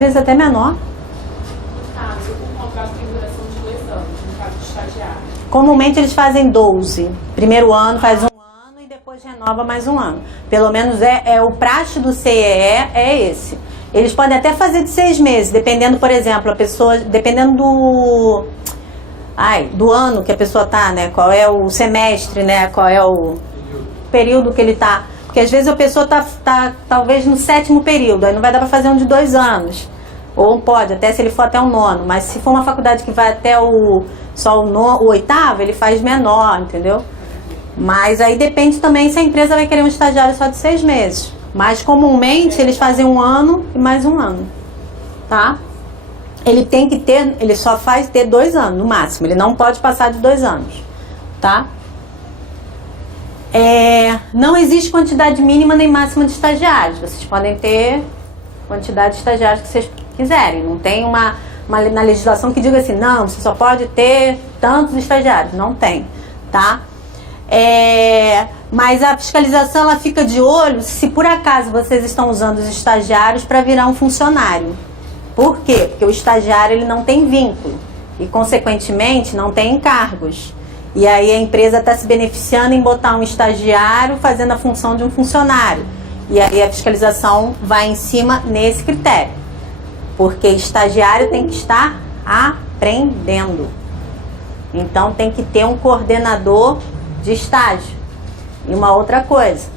vezes até menor. Caso o contrato tem duração de 2 anos, no caso de estagiário. Comumente eles fazem 12. Primeiro ano faz 1 ano e depois renova mais 1 ano. Pelo menos o praxe do CEE é esse. Eles podem até fazer de 6 meses, dependendo, por exemplo, a pessoa, dependendo do ano que a pessoa tá, né? Qual é o semestre, né? Qual é o período que ele tá. Porque às vezes a pessoa tá talvez no 7º período, aí não vai dar para fazer um de 2 anos. Ou pode, até se ele for até o 9º. Mas se for uma faculdade que vai até o 8º, ele faz menor, entendeu? Mas aí depende também se a empresa vai querer um estagiário só de 6 meses. Mas comumente eles fazem 1 ano e mais 1 ano, tá? Ele tem que ter, ele só faz ter 2 anos no máximo. Ele não pode passar de 2 anos, tá? Não existe quantidade mínima nem máxima de estagiários. Vocês podem ter quantidade de estagiários que vocês quiserem. Não tem uma na legislação que diga assim, não, você só pode ter tantos estagiários. Não tem, tá? Mas a fiscalização ela fica de olho se por acaso vocês estão usando os estagiários para virar um funcionário. Por quê? Porque o estagiário ele não tem vínculo e, consequentemente, não tem encargos. E aí a empresa está se beneficiando em botar um estagiário fazendo a função de um funcionário. E aí a fiscalização vai em cima nesse critério. Porque estagiário tem que estar aprendendo. Então tem que ter um coordenador de estágio. E uma outra coisa,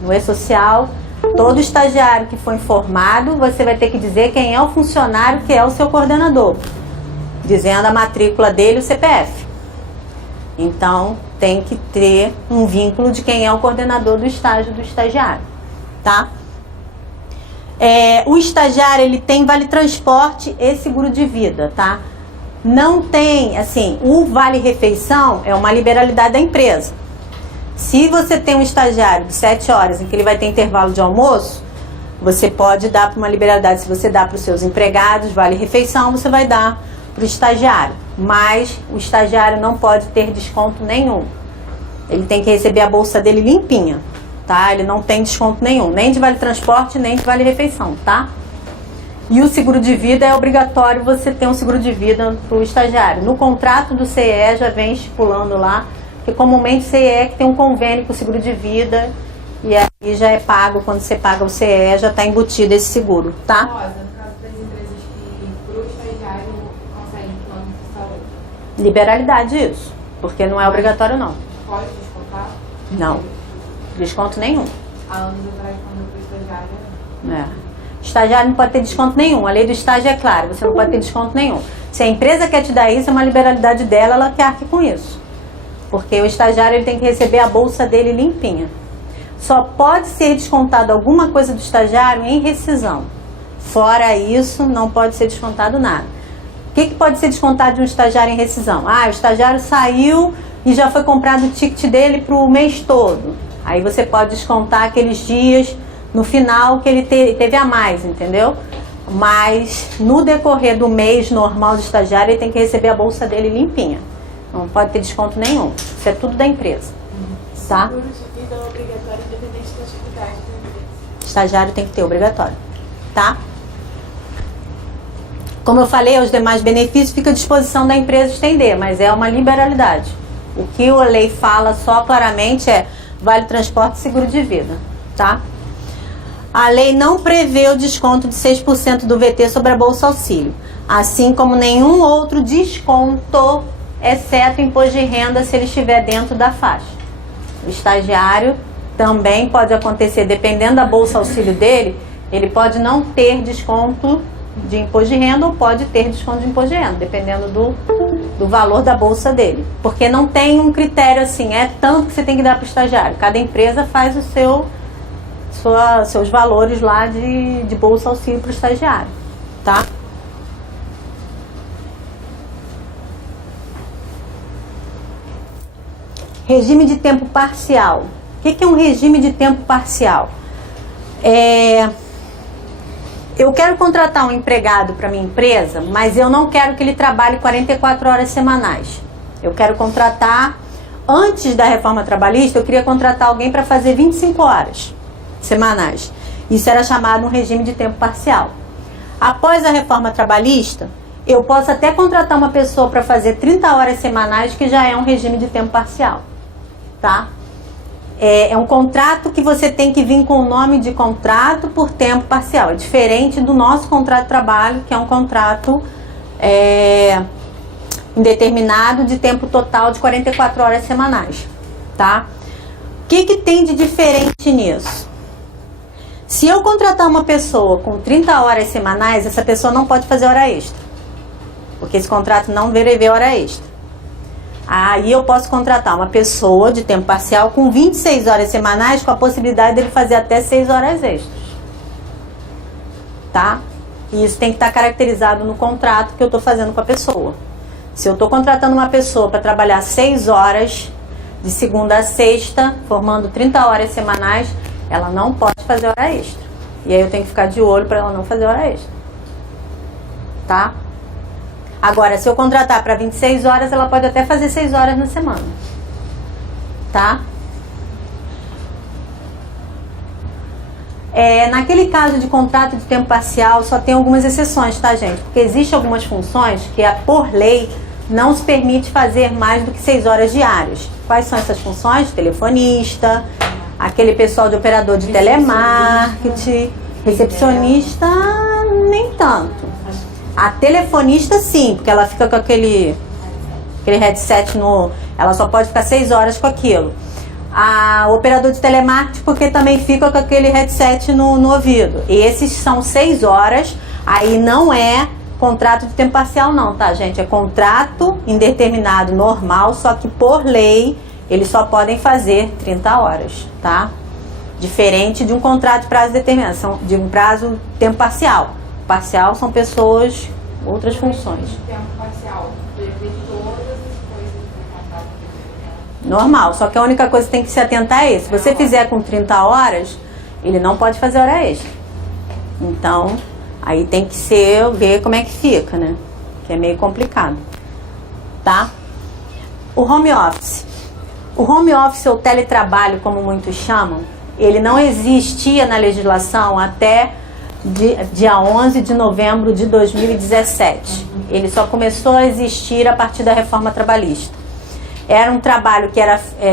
no E-Social, todo estagiário que for informado, você vai ter que dizer quem é o funcionário que é o seu coordenador. Dizendo a matrícula dele e o CPF. Então, tem que ter um vínculo de quem é o coordenador do estágio do estagiário, tá? O estagiário, ele tem vale transporte e seguro de vida, tá? Não tem, assim, o vale refeição é uma liberalidade da empresa. Se você tem um estagiário de 7 horas em que ele vai ter intervalo de almoço, você pode dar para uma liberalidade. Se você dá para os seus empregados vale refeição, você vai dar para o estagiário. Mas o estagiário não pode ter desconto nenhum. Ele tem que receber a bolsa dele limpinha, tá? Ele não tem desconto nenhum, nem de vale transporte, nem de vale refeição, tá? E o seguro de vida é obrigatório você ter um seguro de vida para o estagiário. No contrato do CEE já vem estipulando lá, que comumente o CEE é que tem um convênio com o seguro de vida e aí já é pago, quando você paga o CEE já está embutido esse seguro, tá? Rosa, no caso das empresas que para o estagiário conseguem plano de saúde. Liberalidade isso, porque não é obrigatório não. Pode descontar? Não, desconto nenhum. Há anos atrás, quando eu fui estagiária. Estagiário não pode ter desconto nenhum. A lei do estágio é clara, você não pode ter desconto nenhum. Se a empresa quer te dar isso, é uma liberalidade dela, ela que arque com isso. Porque o estagiário ele tem que receber a bolsa dele limpinha. Só pode ser descontado alguma coisa do estagiário em rescisão. Fora isso, não pode ser descontado nada. O que pode ser descontado de um estagiário em rescisão? O estagiário saiu e já foi comprado o ticket dele para o mês todo. Aí você pode descontar aqueles dias no final que ele teve a mais, entendeu? Mas no decorrer do mês normal do estagiário, ele tem que receber a bolsa dele limpinha. Não pode ter desconto nenhum. Isso é tudo da empresa. Tá? Seguro de vida é obrigatório independente da atividade da empresa. Estagiário tem que ter obrigatório. Tá? Como eu falei, os demais benefícios ficam à disposição da empresa estender, mas é uma liberalidade. O que a lei fala só claramente é vale transporte e seguro de vida. Tá? A lei não prevê o desconto de 6% do VT sobre a Bolsa Auxílio, assim como nenhum outro desconto, exceto imposto de renda se ele estiver dentro da faixa. O estagiário também pode acontecer, dependendo da Bolsa Auxílio dele, ele pode não ter desconto de imposto de renda ou pode ter desconto de imposto de renda, dependendo do valor da bolsa dele. Porque não tem um critério assim, é tanto que você tem que dar para o estagiário. Cada empresa faz seus valores lá de bolsa auxílio para o estagiário, tá? Regime de tempo parcial. O que é um regime de tempo parcial? Eu quero contratar um empregado para minha empresa, mas eu não quero que ele trabalhe 44 horas semanais. Eu quero contratar, antes da reforma trabalhista, eu queria contratar alguém para fazer 25 horas semanais. Isso era chamado um regime de tempo parcial. Após a reforma trabalhista, eu posso até contratar uma pessoa para fazer 30 horas semanais, que já é um regime de tempo parcial, tá? É um contrato que você tem que vir com o nome de contrato por tempo parcial. É diferente do nosso contrato de trabalho, que é um contrato indeterminado de tempo total de 44 horas semanais, tá? O que tem de diferente nisso? Se eu contratar uma pessoa com 30 horas semanais, essa pessoa não pode fazer hora extra, porque esse contrato não prevê hora extra. Aí eu posso contratar uma pessoa de tempo parcial com 26 horas semanais, com a possibilidade dele fazer até 6 horas extras, tá? E isso tem que estar caracterizado no contrato que eu estou fazendo com a pessoa. Se eu estou contratando uma pessoa para trabalhar 6 horas de segunda a sexta, formando 30 horas semanais, ela não pode fazer hora extra. E aí eu tenho que ficar de olho para ela não fazer hora extra, tá? Agora, se eu contratar para 26 horas, ela pode até fazer 6 horas na semana, tá? Naquele caso de contrato de tempo parcial, só tem algumas exceções, tá, gente? Porque existem algumas funções que, por lei, não se permite fazer mais do que 6 horas diárias. Quais são essas funções? Telefonista, aquele pessoal de operador de telemarketing, recepcionista, nem tanto. A telefonista sim, porque ela fica com aquele headset ela só pode ficar 6 horas com aquilo. A operador de telemarketing, porque também fica com aquele headset no ouvido. Esses são 6 horas, aí não é contrato de tempo parcial não, tá, gente? É contrato indeterminado normal, só que por lei eles só podem fazer 30 horas, tá? Diferente de um contrato de prazo determinado, de um prazo tempo parcial. Parcial são pessoas, outras funções. Tempo parcial, de todas as coisas do contrato. Normal, só que a única coisa que tem que se atentar é isso. Se você fizer com 30 horas, ele não pode fazer hora extra. Então, aí tem que ver como é que fica, né? Que é meio complicado, tá? O home office. O home office ou teletrabalho, como muitos chamam, ele não existia na legislação até dia 11 de novembro de 2017. Ele só começou a existir a partir da reforma trabalhista. Era um trabalho que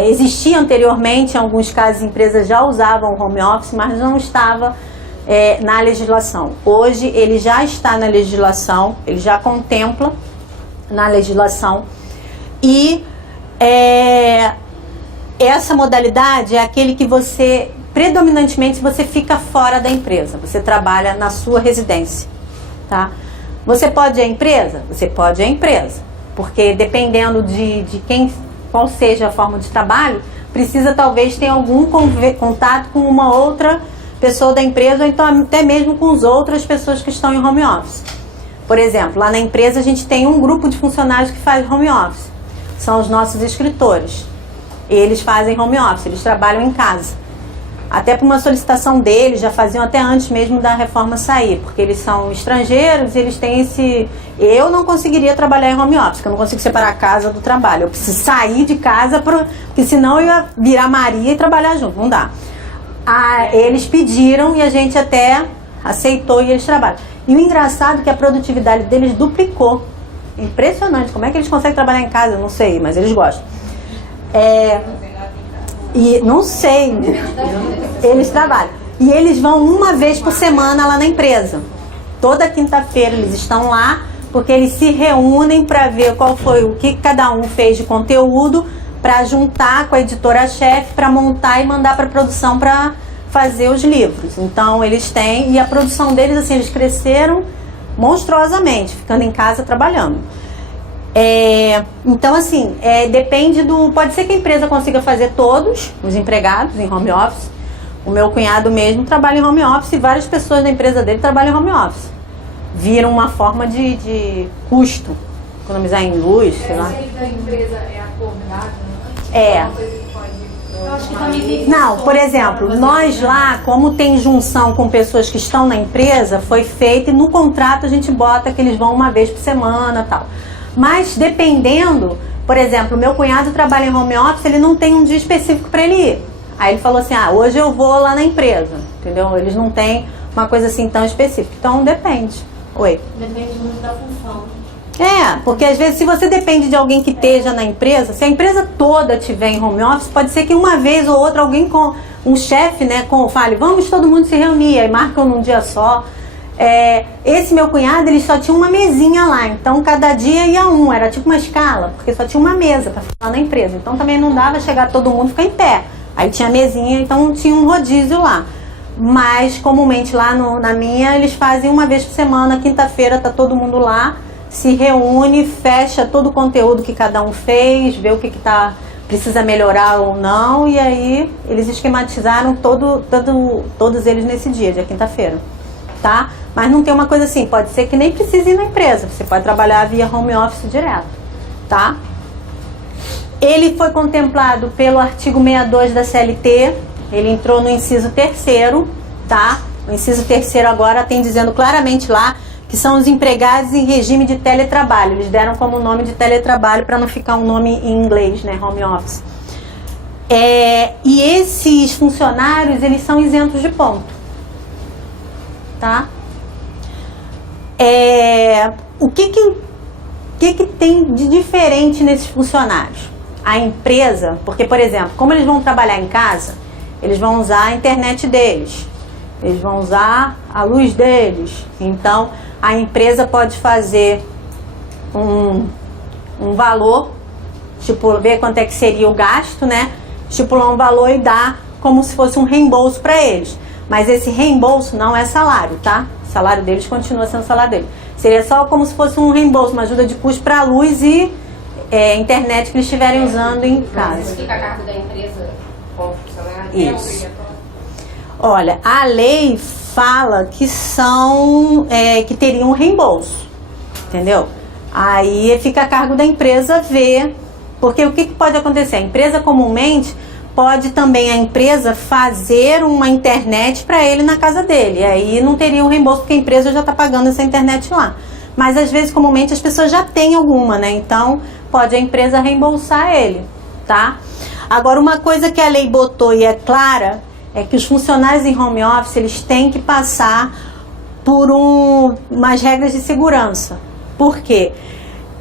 existia anteriormente, em alguns casos empresas já usavam o home office, mas não estava na legislação. Hoje ele já está na legislação, ele já contempla na legislação e essa modalidade é aquele que predominantemente você fica fora da empresa, você trabalha na sua residência, tá? Você pode ir à empresa? Você pode ir à empresa, porque dependendo de qual seja a forma de trabalho, precisa talvez ter algum contato com uma outra pessoa da empresa, ou então até mesmo com as outras pessoas que estão em home office. Por exemplo, lá na empresa a gente tem um grupo de funcionários que faz home office, são os nossos escritores. Eles fazem home office, eles trabalham em casa. Até por uma solicitação deles, já faziam até antes mesmo da reforma sair, porque eles são estrangeiros, eles têm esse... Eu não conseguiria trabalhar em home office, porque eu não consigo separar a casa do trabalho. Eu preciso sair de casa, porque senão eu ia virar Maria e trabalhar junto, não dá. Eles pediram e a gente até aceitou e eles trabalham. E o engraçado é que a produtividade deles duplicou. Impressionante, como é que eles conseguem trabalhar em casa? Eu não sei, mas eles gostam. E não sei, eles trabalham. E eles vão uma vez por semana lá na empresa. Toda quinta-feira eles estão lá, porque eles se reúnem para ver qual foi o que cada um fez de conteúdo, para juntar com a editora-chefe, para montar e mandar para a produção para fazer os livros. Então eles têm, e a produção deles, assim, eles cresceram monstruosamente, ficando em casa trabalhando. Então assim, depende pode ser que a empresa consiga fazer todos os empregados em home office. O meu cunhado mesmo trabalha em home office e várias pessoas da empresa dele trabalham em home office. Viram uma forma de custo, economizar em luz, sei lá. A empresa é acordada, Eu acho que também tem... Não, por exemplo, nós lá, como tem junção com pessoas que estão na empresa, foi feito e no contrato a gente bota que eles vão uma vez por semana, tal. Mas dependendo, por exemplo, meu cunhado trabalha em home office, ele não tem um dia específico para ele ir. Aí ele falou assim, hoje eu vou lá na empresa, entendeu? Eles não têm uma coisa assim tão específica. Então depende. Oi. Depende muito da função. Porque às vezes se você depende de alguém que esteja na empresa, se a empresa toda estiver em home office, pode ser que uma vez ou outra alguém com um chefe, né, fale, vamos todo mundo se reunir, aí marcam num dia só. Esse meu cunhado, ele só tinha uma mesinha lá, então cada dia ia era tipo uma escala, porque só tinha uma mesa para ficar na empresa, então também não dava chegar todo mundo ficar em pé, aí tinha mesinha, então tinha um rodízio lá. Mas comumente lá na minha, eles fazem uma vez por semana, quinta-feira tá todo mundo lá, se reúne, fecha todo o conteúdo que cada um fez, vê o que precisa melhorar ou não, e aí eles esquematizaram todos eles nesse dia quinta-feira, tá? Mas não tem uma coisa assim, pode ser que nem precise ir na empresa, você pode trabalhar via home office direto, tá? Ele foi contemplado pelo artigo 62 da CLT, ele entrou no inciso 3º, tá? O inciso 3º agora tem dizendo claramente lá que são os empregados em regime de teletrabalho. Eles deram como nome de teletrabalho para não ficar um nome em inglês, né? Home office. E esses funcionários, eles são isentos de ponto, tá? O que tem de diferente nesses funcionários? A empresa, porque, por exemplo, como eles vão trabalhar em casa, eles vão usar a internet deles, eles vão usar a luz deles. Então, a empresa pode fazer um valor, tipo, ver quanto é que seria o gasto, né? Estipular um valor e dar como se fosse um reembolso para eles. Mas esse reembolso não é salário, tá? O salário deles continua sendo o salário deles. Seria só como se fosse um reembolso, uma ajuda de custo para a luz e internet que eles estiverem usando em casa. Mas isso fica a cargo da empresa com o funcionário? Isso. Olha, a lei fala que que teriam um reembolso, entendeu? Aí fica a cargo da empresa ver, porque o que pode acontecer? A empresa comumente pode também a empresa fazer uma internet para ele na casa dele, e aí não teria um reembolso porque a empresa já está pagando essa internet lá. Mas às vezes comumente as pessoas já têm alguma, né? Então pode a empresa reembolsar ele, tá? Agora uma coisa que a lei botou e é clara é que os funcionários em home office, eles têm que passar por umas regras de segurança. Por quê?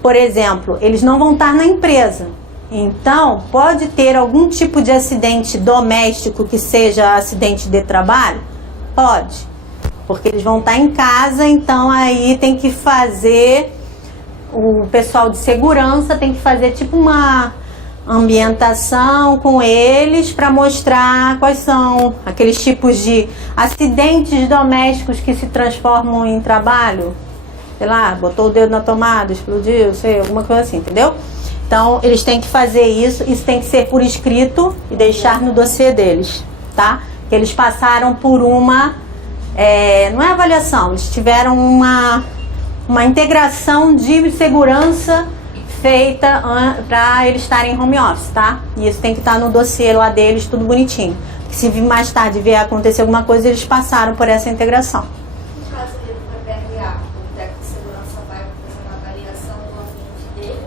Por exemplo, eles não vão estar na empresa. Então, pode ter algum tipo de acidente doméstico que seja acidente de trabalho? Pode. Porque eles vão estar em casa, então aí tem que fazer, o pessoal de segurança tem que fazer tipo uma ambientação com eles para mostrar quais são aqueles tipos de acidentes domésticos que se transformam em trabalho. Sei lá, botou o dedo na tomada, explodiu, sei, alguma coisa assim, entendeu? Então, eles têm que fazer isso tem que ser por escrito e deixar no dossiê deles, tá? Que eles passaram por não é avaliação, eles tiveram uma integração de segurança feita para eles estarem em home office, tá? E isso tem que estar no dossiê lá deles, tudo bonitinho. Porque se mais tarde vier acontecer alguma coisa, eles passaram por essa integração. No caso dele para PRA, o técnico de segurança vai fazer uma avaliação do ambiente dele?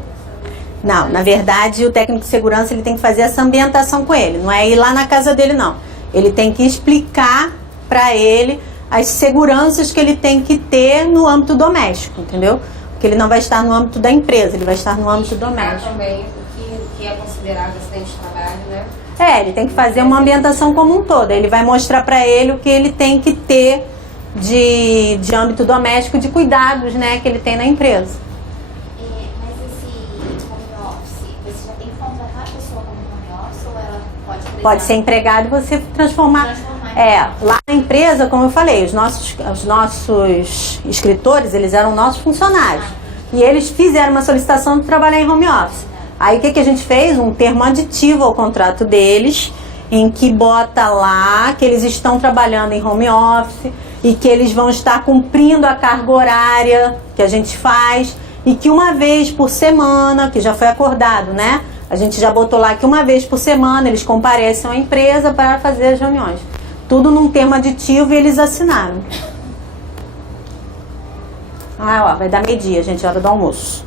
Não, na verdade, o técnico de segurança ele tem que fazer essa ambientação com ele. Não é ir lá na casa dele, não. Ele tem que explicar para ele as seguranças que ele tem que ter no âmbito doméstico, entendeu? Porque ele não vai estar no âmbito da empresa, ele vai estar no âmbito doméstico. Também o que é considerado acidente de trabalho, né? Ele tem que fazer uma ambientação como um todo. Ele vai mostrar para ele o que ele tem que ter de âmbito doméstico, de cuidados, né, que ele tem na empresa. Mas esse home office, você já tem que contratar a pessoa como home office ou ela Pode ser empregado e você transformar. Lá na empresa, como eu falei, os nossos escritores, eles eram nossos funcionários. E eles fizeram uma solicitação de trabalhar em home office. Aí o que a gente fez? Um termo aditivo ao contrato deles, em que bota lá que eles estão trabalhando em home office e que eles vão estar cumprindo a carga horária que a gente faz e que uma vez por semana, que já foi acordado, né? A gente já botou lá que uma vez por semana eles comparecem à empresa para fazer as reuniões. Tudo num termo aditivo e eles assinaram. Vai dar meio-dia, gente, hora do almoço.